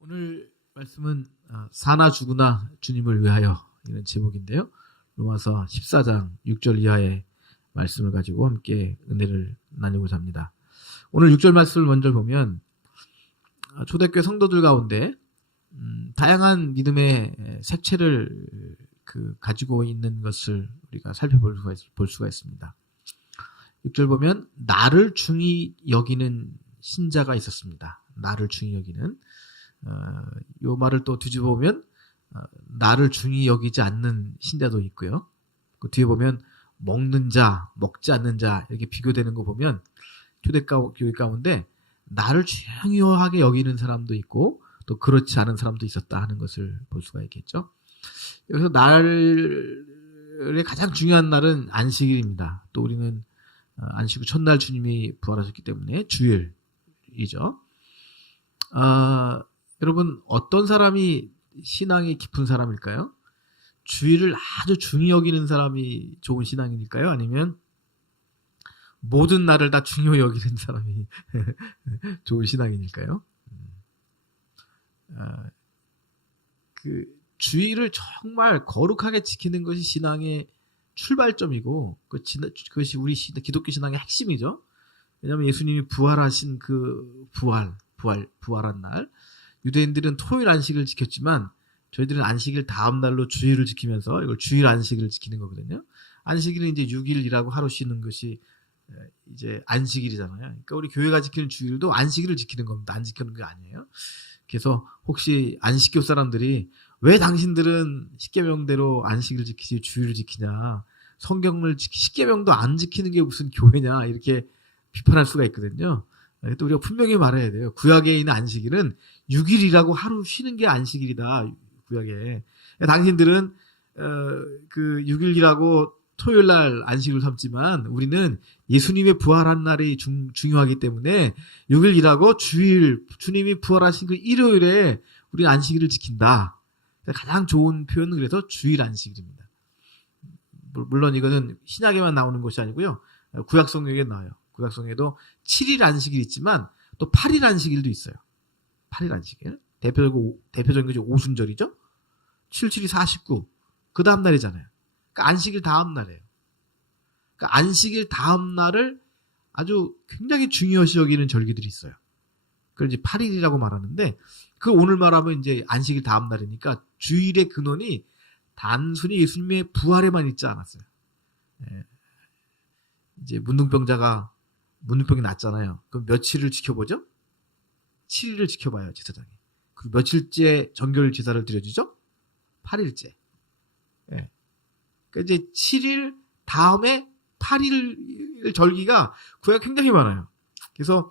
오늘 말씀은 사나 죽으나 주님을 위하여 이런 제목인데요. 로마서 14장 6절 이하의 말씀을 가지고 함께 은혜를 나누고자 합니다. 오늘 6절 말씀을 먼저 보면 초대교회 성도들 가운데 다양한 믿음의 색채를 가지고 있는 것을 우리가 살펴볼 수가 있습니다. 6절 보면 나를 중히 여기는 신자가 있었습니다. 나를 중히 여기는 요 말을 또 뒤집어 보면 나를 중히 여기지 않는 신자도 있고요. 그 뒤에 보면 먹는 자, 먹지 않는 자 이렇게 비교되는 거 보면 초대교회 가운데 나를 중요하게 여기는 사람도 있고 또 그렇지 않은 사람도 있었다 하는 것을 볼 수가 있겠죠. 여기서 날의 가장 중요한 날은 안식일입니다. 또 우리는 안식 후 첫날 주님이 부활하셨기 때문에 주일이죠. 여러분 어떤 사람이 신앙이 깊은 사람일까요? 주일을 아주 중히 여기는 사람이 좋은 신앙일까요? 아니면 모든 날을 다 중요히 여기는 사람이 좋은 신앙인일까요? 주일을 정말 거룩하게 지키는 것이 신앙의 출발점이고 그것이 우리 기독교 신앙의 핵심이죠. 왜냐하면 예수님이 부활하신 그 부활한 날 유대인들은 토요일 안식을 지켰지만 저희들은 안식일 다음 날로 주일을 지키면서 이걸 주일 안식일을 지키는 거거든요. 안식일은 이제 6일이라고 하루 쉬는 것이 이제 안식일이잖아요. 그러니까 우리 교회가 지키는 주일도 안식일을 지키는 겁니다. 안 지키는 게 아니에요. 그래서 혹시 안식교 사람들이 왜 당신들은 십계명대로 안식일을 지키지 주일을 지키냐, 성경을 십계명도 안 지키는 게 무슨 교회냐 이렇게 비판할 수가 있거든요. 또 우리가 분명히 말해야 돼요. 구약에 있는 안식일은 6일이라고 하루 쉬는 게 안식일이다. 구약에. 당신들은 그 6일이라고 토요일 날 안식을 삼지만 우리는 예수님의 부활한 날이 중요하기 때문에 6일이라고 주일 주님이 부활하신 그 일요일에 우리는 안식일을 지킨다. 가장 좋은 표현은 그래서 주일 안식일입니다. 물론 이거는 신약에만 나오는 것이 아니고요. 구약 성경에 나와요. 구약 성경에도 7일 안식일 있지만 또 8일 안식일도 있어요. 8일 안식일. 대표적인 것이 오순절이죠. 7, 7이 49. 그 다음 날이잖아요. 그러니까 안식일 다음 날이에요. 그러니까 안식일 다음 날을 아주 굉장히 중요시 여기는 절기들이 있어요. 그걸 이제 8일이라고 말하는데 그 오늘 말하면 이제 안식일 다음 날이니까 주일의 근원이 단순히 예수님의 부활에만 있지 않았어요. 이제 문둥병이 났잖아요. 그럼 며칠을 지켜보죠? 7일을 지켜봐요, 제사장이. 그리고 며칠째 정결 제사를 드려주죠? 8일째. 예. 그러니까 이제 7일 다음에 8일 절기가 구약 굉장히 많아요. 그래서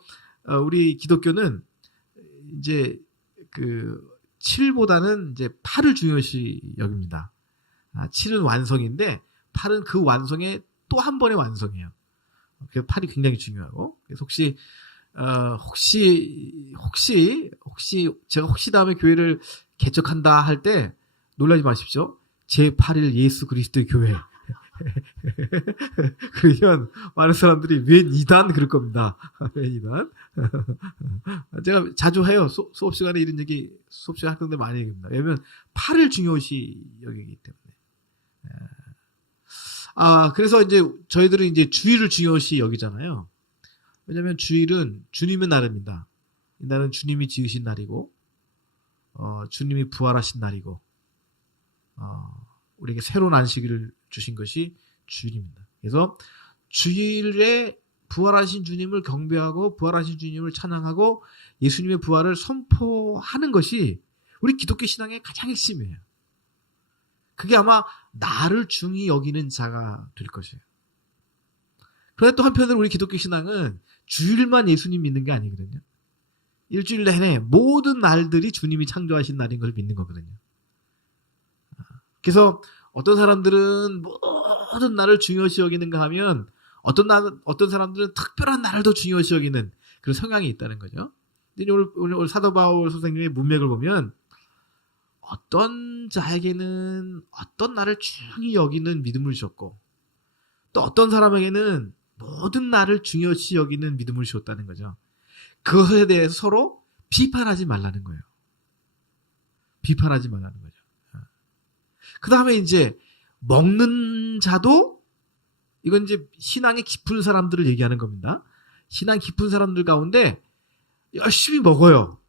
우리 기독교는 이제 7보다는 이제 8을 중요시 여깁니다. 7은 완성인데 8은 그 완성의 또 한 번의 완성이에요. 그래서 8이 굉장히 중요하고 그래서 혹시 제가 혹시 다음에 교회를 개척한다 할 때 놀라지 마십시오. 제8일 예수 그리스도의 교회. 그러면 많은 사람들이 웬 이단 그럴 겁니다. 웬 이단. 제가 자주 해요. 수업 시간에 이런 얘기 수업 시간 학생들 많이 얘기합니다. 왜냐면 8을 중요시 여기기 때문에. 그래서 이제 저희들은 이제 주일을 중요시 여기잖아요. 왜냐면 주일은 주님의 날입니다. 이 날은 주님이 지으신 날이고, 주님이 부활하신 날이고, 우리에게 새로운 안식일을 주신 것이 주일입니다. 그래서 주일에 부활하신 주님을 경배하고 부활하신 주님을 찬양하고 예수님의 부활을 선포하는 것이 우리 기독교 신앙의 가장 핵심이에요. 그게 아마 나를 중히 여기는 자가 될 것이에요. 그런데 또 한편으로 우리 기독교 신앙은 주일만 예수님 믿는 게 아니거든요. 일주일 내내 모든 날들이 주님이 창조하신 날인 걸 믿는 거거든요. 그래서 어떤 사람들은 모든 날을 중요시 여기는가 하면 어떤 사람들은 특별한 날을 더 중요시 여기는 그런 성향이 있다는 거죠. 근데 오늘 사도 바울 선생님의 문맥을 보면 어떤 자에게는 어떤 날을 중히 여기는 믿음을 주셨고 또 어떤 사람에게는 모든 나를 중요시 여기는 믿음을 주었다는 거죠. 그것에 대해서 서로 비판하지 말라는 거예요. 비판하지 말라는 거죠. 그 다음에 이제 먹는 자도, 이건 이제 신앙이 깊은 사람들을 얘기하는 겁니다. 신앙 깊은 사람들 가운데 열심히 먹어요.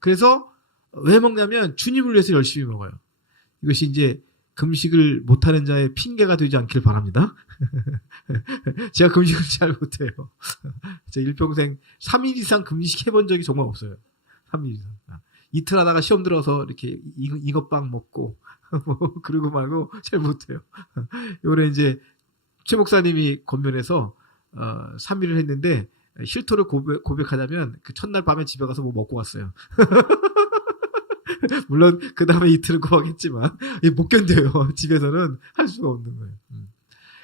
그래서 왜 먹냐면 주님을 위해서 열심히 먹어요. 이것이 이제 금식을 못하는 자의 핑계가 되지 않길 바랍니다. 제가 금식을 잘 못해요. 제 일평생 3일 이상 금식해본 적이 정말 없어요. 3일 이상. 이틀 하다가 시험 들어서 이렇게 잉어빵 먹고 뭐 그러고 말고 잘 못해요. 요번에 이제 최 목사님이 권면해서 3일을 했는데 실토를 고백하자면 그 첫날 밤에 집에 가서 뭐 먹고 왔어요. 물론 그 다음에 이틀은 고하겠지만 못 견뎌요. 집에서는 할 수가 없는 거예요.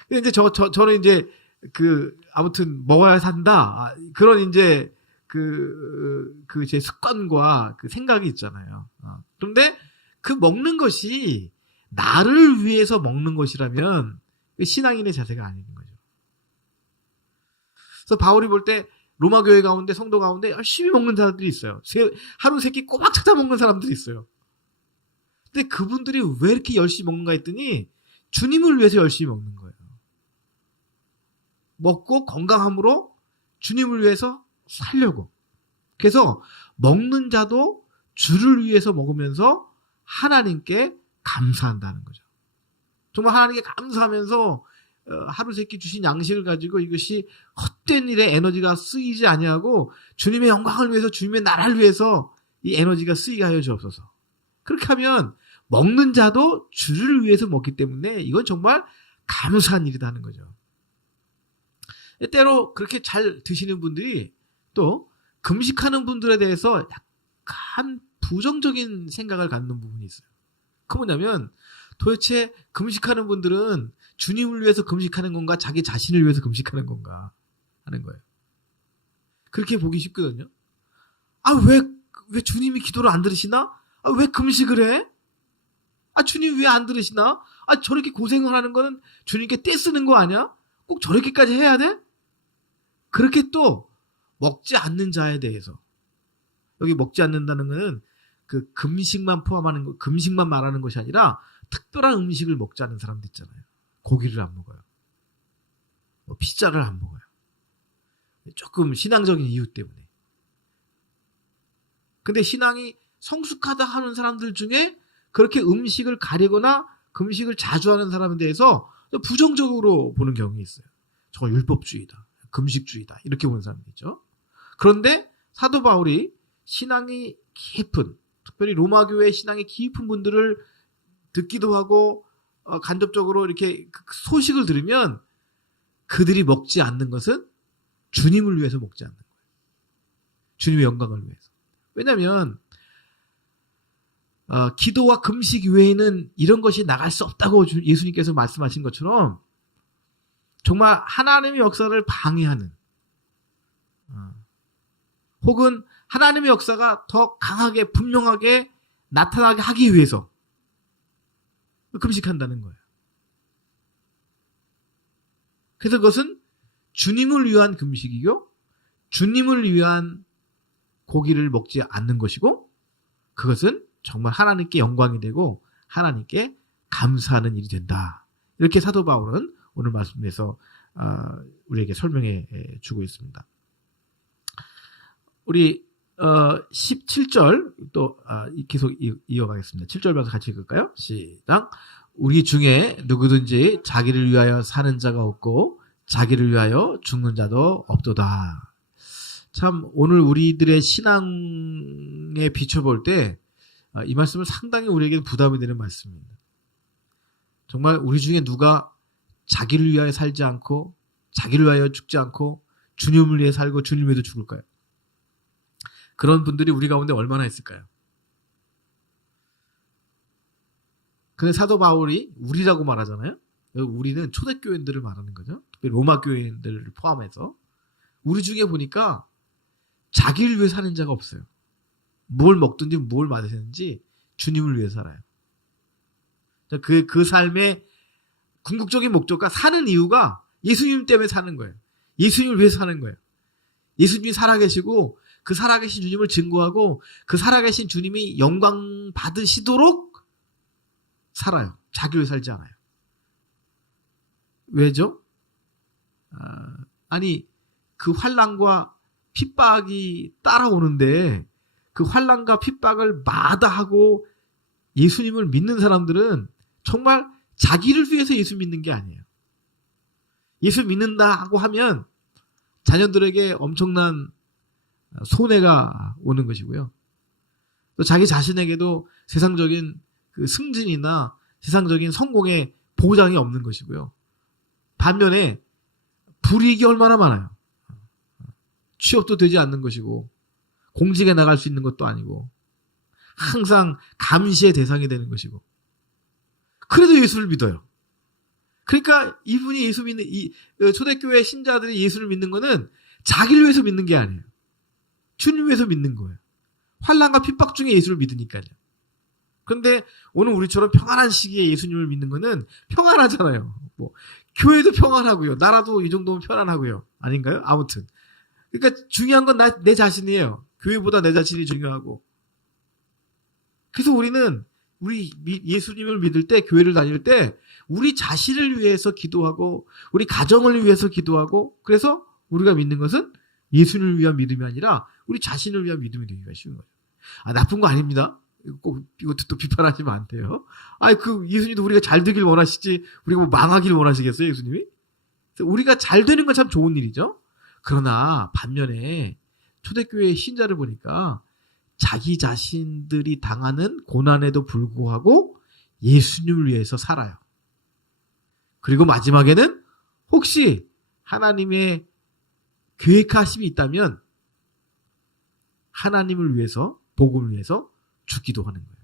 근데 이제 저는 이제 아무튼 먹어야 산다, 그런 이제 제 습관과 그 생각이 있잖아요. 그런데 그 먹는 것이 나를 위해서 먹는 것이라면 신앙인의 자세가 아닌 거죠. 그래서 바울이 볼 때 로마 교회 가운데, 성도 가운데 열심히 먹는 사람들이 있어요. 하루 세 끼 꼬박 찾아 먹는 사람들이 있어요. 근데 그분들이 왜 이렇게 열심히 먹는가 했더니 주님을 위해서 열심히 먹는 거예요. 먹고 건강함으로 주님을 위해서 살려고. 그래서 먹는 자도 주를 위해서 먹으면서 하나님께 감사한다는 거죠. 정말 하나님께 감사하면서 하루 세 끼 주신 양식을 가지고 이것이 헛된 일에 에너지가 쓰이지 아니하고 주님의 영광을 위해서, 주님의 나라를 위해서 이 에너지가 쓰이게 하여 주옵소서. 그렇게 하면 먹는 자도 주를 위해서 먹기 때문에 이건 정말 감사한 일이라는 거죠. 때로 그렇게 잘 드시는 분들이 또 금식하는 분들에 대해서 약간 부정적인 생각을 갖는 부분이 있어요. 그 뭐냐면 도대체 금식하는 분들은 주님을 위해서 금식하는 건가, 자기 자신을 위해서 금식하는 건가 하는 거예요. 그렇게 보기 쉽거든요. 왜 주님이 기도를 안 들으시나? 왜 금식을 해? 주님 왜 안 들으시나? 저렇게 고생을 하는 거는 주님께 떼쓰는 거 아니야? 꼭 저렇게까지 해야 돼? 그렇게 또 먹지 않는 자에 대해서, 여기 먹지 않는다는 것은 그 금식만 포함하는 거, 금식만 말하는 것이 아니라 특별한 음식을 먹지 않는 사람도 있잖아요. 고기를 안 먹어요. 피자를 안 먹어요. 조금 신앙적인 이유 때문에. 근데 신앙이 성숙하다 하는 사람들 중에 그렇게 음식을 가리거나 금식을 자주 하는 사람에 대해서 부정적으로 보는 경우가 있어요. 저거 율법주의다, 금식주의다, 이렇게 보는 사람도 있죠. 그런데 사도 바울이 신앙이 깊은, 특별히 로마 교회 신앙이 깊은 분들을 듣기도 하고 간접적으로 이렇게 소식을 들으면 그들이 먹지 않는 것은 주님을 위해서 먹지 않는 거예요. 주님의 영광을 위해서. 왜냐하면 기도와 금식 외에는 이런 것이 나갈 수 없다고 예수님께서 말씀하신 것처럼 정말 하나님의 역사를 방해하는, 혹은 하나님의 역사가 더 강하게 분명하게 나타나게 하기 위해서 금식한다는 거예요. 그래서 그것은 주님을 위한 금식이고 주님을 위한 고기를 먹지 않는 것이고, 그것은 정말 하나님께 영광이 되고 하나님께 감사하는 일이 된다. 이렇게 사도 바울은 오늘 말씀에서 우리에게 설명해 주고 있습니다. 우리 17절 또 계속 이어가겠습니다. 7절 봐서 같이 읽을까요? 시작. 우리 중에 누구든지 자기를 위하여 사는 자가 없고 자기를 위하여 죽는 자도 없도다. 참 오늘 우리들의 신앙에 비춰볼 때 이 말씀은 상당히 우리에게 부담이 되는 말씀입니다. 정말 우리 중에 누가 자기를 위하여 살지 않고 자기를 위하여 죽지 않고 주님을 위해 살고 주님을 위해서 죽을까요? 그런 분들이 우리 가운데 얼마나 있을까요? 근데 사도 바울이 우리라고 말하잖아요. 우리는 초대교인들을 말하는 거죠. 특히 로마 교인들을 포함해서. 우리 중에 보니까 자기를 위해 사는 자가 없어요. 뭘 먹든지 뭘 마시든지 주님을 위해 살아요. 그 삶에 궁극적인 목적과 사는 이유가 예수님 때문에 사는 거예요. 예수님을 위해서 사는 거예요. 예수님이 살아계시고 그 살아계신 주님을 증거하고 그 살아계신 주님이 영광 받으시도록 살아요. 자기를 살지 않아요. 왜죠? 아니 그 환난과 핍박이 따라오는데 그 환난과 핍박을 마다하고 예수님을 믿는 사람들은 정말 자기를 위해서 예수 믿는 게 아니에요. 예수 믿는다고 하면 자녀들에게 엄청난 손해가 오는 것이고요. 또 자기 자신에게도 세상적인 그 승진이나 세상적인 성공의 보장이 없는 것이고요. 반면에 불이익이 얼마나 많아요. 취업도 되지 않는 것이고 공직에 나갈 수 있는 것도 아니고 항상 감시의 대상이 되는 것이고 그래도 예수를 믿어요. 그러니까 이분이 예수 믿는 이 초대교회 신자들이 예수를 믿는 거는 자기를 위해서 믿는 게 아니에요. 주님 위해서 믿는 거예요. 환난과 핍박 중에 예수를 믿으니까요. 그런데 오늘 우리처럼 평안한 시기에 예수님을 믿는 거는 평안하잖아요. 뭐 교회도 평안하고요. 나라도 이 정도면 편안하고요. 아닌가요? 아무튼 그러니까 중요한 건 내 자신이에요. 교회보다 내 자신이 중요하고. 그래서 우리는 우리 예수님을 믿을 때 교회를 다닐 때 우리 자신을 위해서 기도하고 우리 가정을 위해서 기도하고 그래서 우리가 믿는 것은 예수님을 위한 믿음이 아니라 우리 자신을 위한 믿음이 되기가 쉬운 거예요. 나쁜 거 아닙니다. 꼭 이것도 또 비판하시면 안 돼요. 그 예수님도 우리가 잘 되길 원하시지 우리가 뭐 망하길 원하시겠어요, 예수님이? 우리가 잘 되는 건 참 좋은 일이죠. 그러나 반면에 초대교회 신자를 보니까 자기 자신들이 당하는 고난에도 불구하고 예수님을 위해서 살아요. 그리고 마지막에는 혹시 하나님의 계획하심이 있다면 하나님을 위해서 복음을 위해서 죽기도 하는 거예요.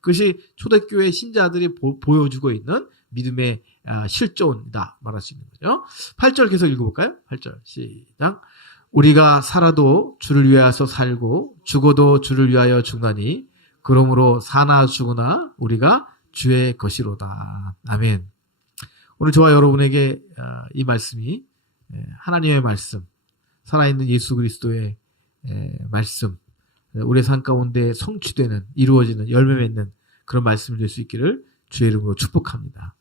그것이 초대교회 신자들이 보여주고 있는 믿음의 실존이다 말할 수 있는 거죠. 8절 계속 읽어볼까요? 8절 시작. 우리가 살아도 주를 위하여서 살고 죽어도 주를 위하여 죽나니 그러므로 사나 죽으나 우리가 주의 것이로다. 아멘. 오늘 저와 여러분에게 이 말씀이 하나님의 말씀, 살아있는 예수 그리스도의 말씀, 우리의 삶 가운데 성취되는, 이루어지는, 열매 맺는 그런 말씀을 될 수 있기를 주의 이름으로 축복합니다.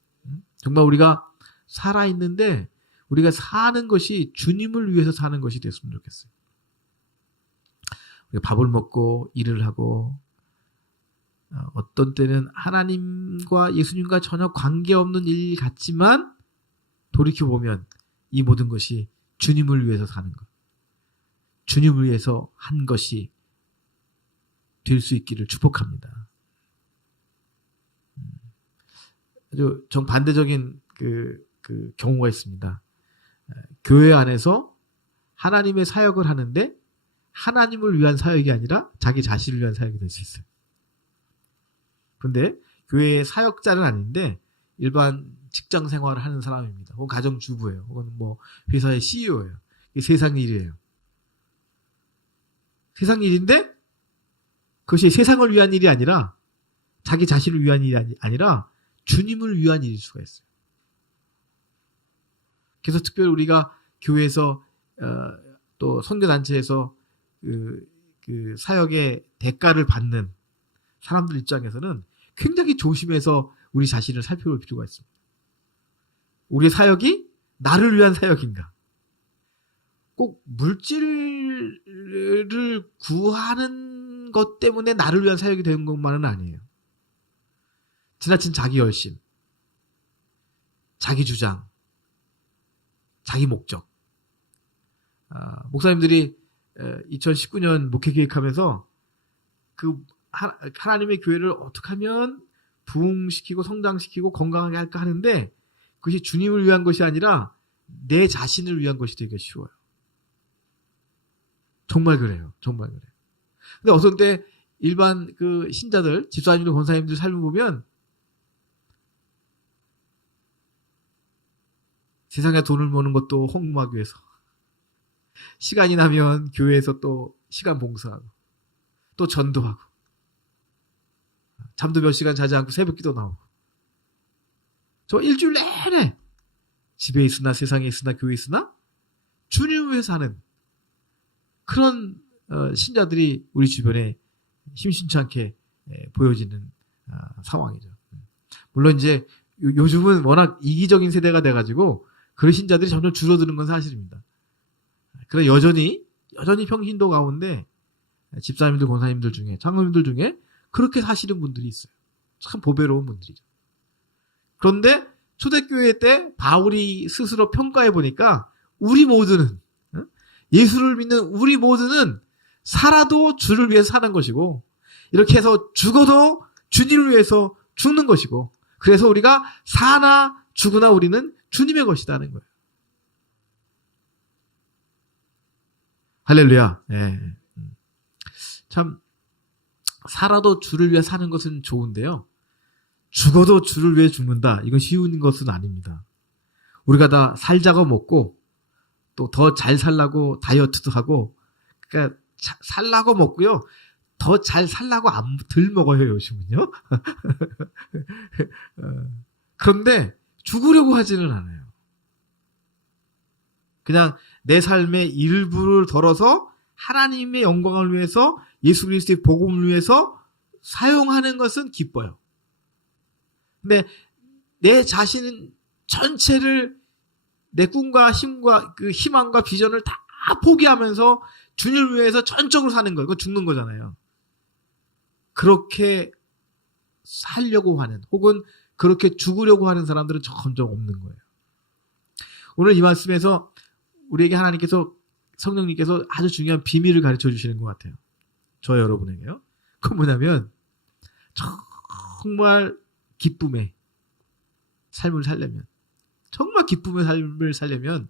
정말 우리가 살아있는데 우리가 사는 것이 주님을 위해서 사는 것이 됐으면 좋겠어요. 우리가 밥을 먹고 일을 하고 어떤 때는 하나님과 예수님과 전혀 관계없는 일 같지만 돌이켜보면 이 모든 것이 주님을 위해서 사는 것, 주님을 위해서 한 것이 될 수 있기를 축복합니다. 아주 정반대적인 그 경우가 있습니다. 교회 안에서 하나님의 사역을 하는데 하나님을 위한 사역이 아니라 자기 자신을 위한 사역이 될 수 있어요. 그런데 교회의 사역자는 아닌데 일반 직장 생활을 하는 사람입니다. 혹은 가정주부예요. 혹은 뭐 회사의 CEO예요. 이게 세상 일이에요. 세상 일인데 그것이 세상을 위한 일이 아니라 자기 자신을 위한 일이 아니라 주님을 위한 일일 수가 있어요. 그래서 특별히 우리가 교회에서 또 선교단체에서 그 사역의 대가를 받는 사람들 입장에서는 굉장히 조심해서 우리 자신을 살펴볼 필요가 있습니다. 우리의 사역이 나를 위한 사역인가? 꼭 물질을 구하는 것 때문에 나를 위한 사역이 되는 것만은 아니에요. 지나친 자기 열심, 자기 주장, 자기 목적. 목사님들이 2019년 목회 계획하면서 그 하나님의 교회를 어떻게 하면 부흥시키고 성장시키고 건강하게 할까 하는데 그것이 주님을 위한 것이 아니라 내 자신을 위한 것이 되기가 쉬워요. 정말 그래요. 정말 그래요. 근데 어떤 때 일반 그 신자들, 집사님들, 권사님들 삶을 보면 세상에 돈을 모는 것도 홍보하기 위해서 시간이 나면 교회에서 또 시간 봉사하고 또 전도하고 잠도 몇 시간 자지 않고 새벽기도 나오고 저 일주일 내내 집에 있으나 세상에 있으나 교회에 있으나 주님을 위해 사는 그런 신자들이 우리 주변에 심심치 않게 보여지는 상황이죠. 물론 이제 요즘은 워낙 이기적인 세대가 돼가지고 그런 신자들이 점점 줄어드는 건 사실입니다. 그러나 여전히 평신도 가운데 집사님들, 권사님들 중에, 장로님들 중에 그렇게 사시는 분들이 있어요. 참 보배로운 분들이죠. 그런데 초대교회 때 바울이 스스로 평가해 보니까 우리 모두는, 예수를 믿는 우리 모두는 살아도 주를 위해서 사는 것이고, 이렇게 해서 죽어도 주님을 위해서 죽는 것이고, 그래서 우리가 사나 죽으나 우리는 주님의 것이다는 거예요. 할렐루야. 예. 참 살아도 주를 위해 사는 것은 좋은데요. 죽어도 주를 위해 죽는다. 이건 쉬운 것은 아닙니다. 우리가 다 살자고 먹고 또 더 잘 살라고 다이어트도 하고, 그러니까 살라고 먹고요. 더 잘 살라고 덜 먹어요, 요즘은요. 그런데 죽으려고 하지는 않아요. 그냥 내 삶의 일부를 덜어서 하나님의 영광을 위해서, 예수 그리스도의 복음을 위해서 사용하는 것은 기뻐요. 근데 내 자신 전체를, 내 꿈과 힘과 그 희망과 비전을 다 포기하면서 주님을 위해서 전적으로 사는 거, 이거 죽는 거잖아요. 그렇게 살려고 하는, 혹은 그렇게 죽으려고 하는 사람들은 점점 없는 거예요. 오늘 이 말씀에서 우리에게 하나님께서, 성령님께서 아주 중요한 비밀을 가르쳐 주시는 것 같아요. 저 여러분에게요. 그건 뭐냐면, 정말 기쁨의 삶을 살려면, 정말 기쁨의 삶을 살려면,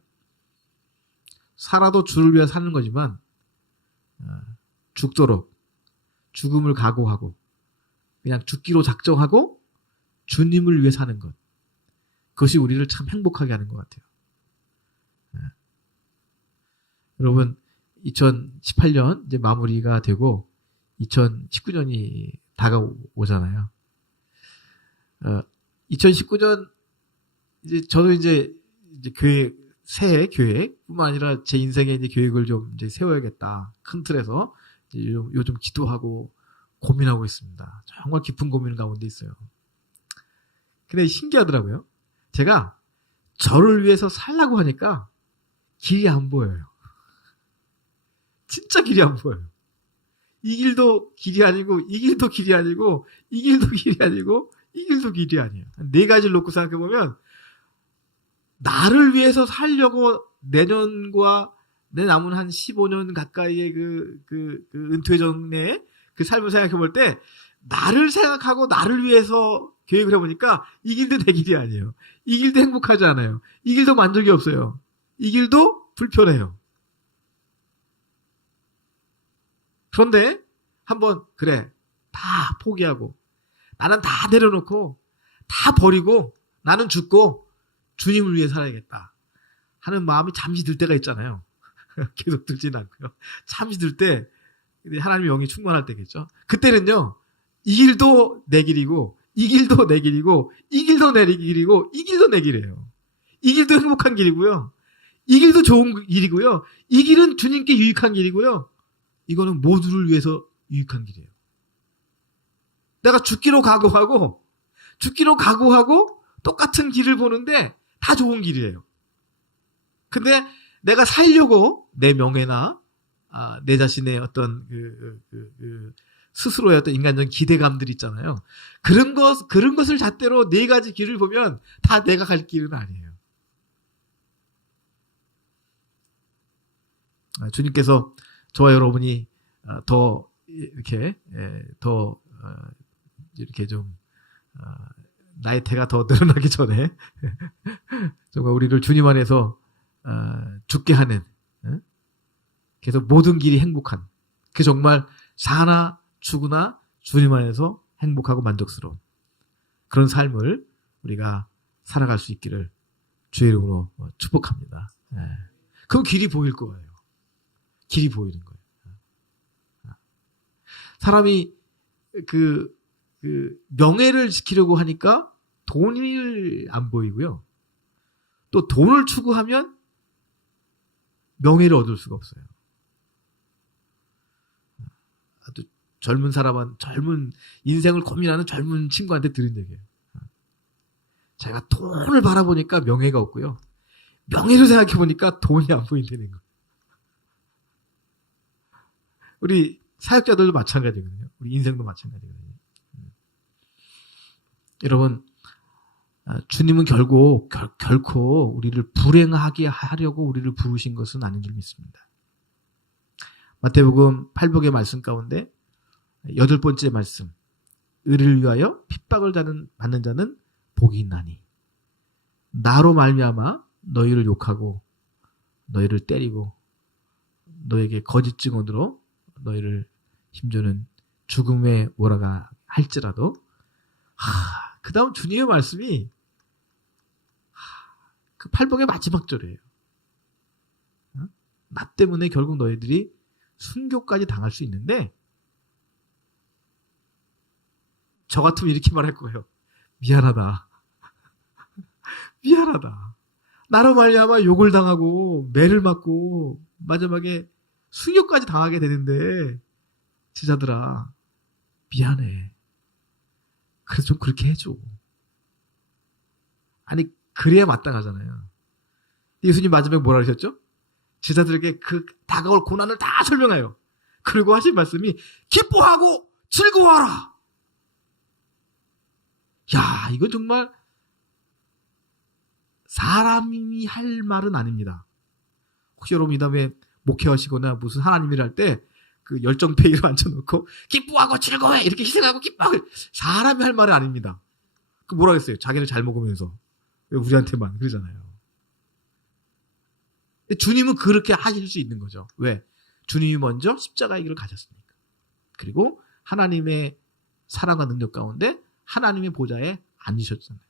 살아도 주를 위해 사는 거지만, 죽도록 죽음을 각오하고 그냥 죽기로 작정하고 주님을 위해 사는 것, 그것이 우리를 참 행복하게 하는 것 같아요. 여러분, 2018년 이제 마무리가 되고 2019년이 다가오잖아요. 2019년 이제 저도 이제 새해 계획뿐만 아니라 제 인생에 이제 계획을 좀 이제 세워야겠다. 큰 틀에서 이제 요즘 기도하고 고민하고 있습니다. 정말 깊은 고민 가운데 있어요. 근데 신기하더라고요. 제가 저를 위해서 살라고 하니까 길이 안 보여요. 진짜 길이 안 보여요. 이 길도 길이 아니고, 이 길도 길이 아니고, 이 길도 길이 아니고, 이 길도 길이 아니에요. 네 가지를 놓고 생각해보면, 나를 위해서 살려고 내년과 내 남은 한 15년 가까이의 은퇴 전에 그 삶을 생각해볼 때, 나를 생각하고 나를 위해서 계획을 해보니까, 이 길도 내 길이 아니에요. 이 길도 행복하지 않아요. 이 길도 만족이 없어요. 이 길도 불편해요. 그런데 한번 그래, 다 포기하고 나는 다 내려놓고 다 버리고 나는 죽고 주님을 위해 살아야겠다 하는 마음이 잠시 들 때가 있잖아요. 계속 들지는 않고요. 잠시 들 때 하나님의 영이 충만할 때겠죠. 그때는요, 이 길도 내 길이고 이 길도 내 길이고 이 길도 내 길이고 이 길도 내 길이에요. 이 길도 행복한 길이고요. 이 길도 좋은 길이고요. 이 길은 주님께 유익한 길이고요. 이거는 모두를 위해서 유익한 길이에요. 내가 죽기로 각오하고 똑같은 길을 보는데 다 좋은 길이에요. 근데 내가 살려고 내 명예나 내 자신의 어떤 스스로의 어떤 인간적인 기대감들 있잖아요. 그런 것을 잣대로 네 가지 길을 보면 다 내가 갈 길은 아니에요. 주님께서 저와 여러분이 더 이렇게 좀 나이테가 더 늘어나기 전에 정말 우리를 주님 안에서 죽게 하는, 계속 모든 길이 행복한, 그 정말 사나 죽으나 주님 안에서 행복하고 만족스러운 그런 삶을 우리가 살아갈 수 있기를 주의 이름으로 축복합니다. 그럼 길이 보일 거예요. 길이 보이는 거예요. 사람이 명예를 지키려고 하니까 돈이 안 보이고요. 또 돈을 추구하면 명예를 얻을 수가 없어요. 아주 젊은 인생을 고민하는 젊은 친구한테 들은 얘기예요. 자기가 돈을 바라보니까 명예가 없고요. 명예를 생각해보니까 돈이 안 보인다는 거. 우리 사역자들도 마찬가지거든요. 우리 인생도 마찬가지거든요. 여러분, 주님은 결국 결코 우리를 불행하게 하려고 우리를 부르신 것은 아닌 줄 믿습니다. 마태복음 8복의 말씀 가운데 8번째 말씀, 의를 위하여 핍박을 받는 자는 복이 있나니 나로 말미암아 너희를 욕하고 너희를 때리고 너에게 거짓 증언으로 너희를 힘주는 죽음에 몰아가 할지라도 그 다음 주님의 말씀이 그 8복의 마지막 절이에요. 나 때문에 결국 너희들이 순교까지 당할 수 있는데 저 같으면 이렇게 말할 거예요. 미안하다. 미안하다. 나로 말미암아 욕을 당하고 매를 맞고 마지막에 순교까지 당하게 되는데 제자들아 미안해. 그래서 좀 그렇게 해줘. 아니 그래야 마땅하잖아요. 예수님 마지막에 뭐라 그러셨죠? 제자들에게 그 다가올 고난을 다 설명해요. 그리고 하신 말씀이 기뻐하고 즐거워하라. 야, 이건 정말 사람이 할 말은 아닙니다. 혹시 여러분 이 다음에 목회하시거나 무슨 하나님일 할 때 그 열정페이로 앉혀놓고 기뻐하고 즐거워해 이렇게 희생하고 기뻐하고 사람이 할 말은 아닙니다. 그 뭐라 했어요? 자기는 잘 먹으면서 왜 우리한테만 그러잖아요. 근데 주님은 그렇게 하실 수 있는 거죠. 왜? 주님이 먼저 십자가의 길을 가셨으니까. 그리고 하나님의 사랑과 능력 가운데 하나님의 보좌에 앉으셨잖아요.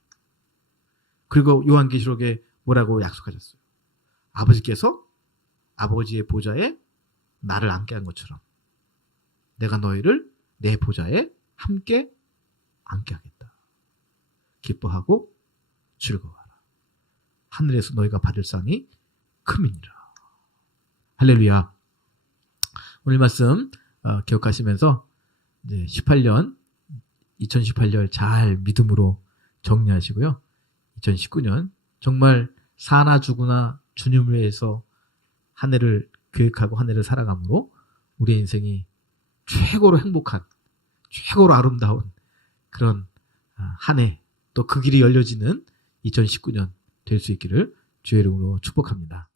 그리고 요한계시록에 뭐라고 약속하셨어요? 아버지께서 아버지의 보좌에 나를 앉게 한 것처럼 내가 너희를 내 보좌에 함께 앉게 하겠다. 기뻐하고 즐거워하라. 하늘에서 너희가 받을 상이 크미니라. 할렐루야. 오늘 말씀 기억하시면서 이제 2018년 잘 믿음으로 정리하시고요. 2019년 정말 사나 죽으나 주님을 위해서 한 해를 계획하고 한 해를 살아감으로 우리의 인생이 최고로 행복한, 최고로 아름다운 그런 한 해, 또 그 길이 열려지는 2019년 될 수 있기를 주의 이름으로 축복합니다.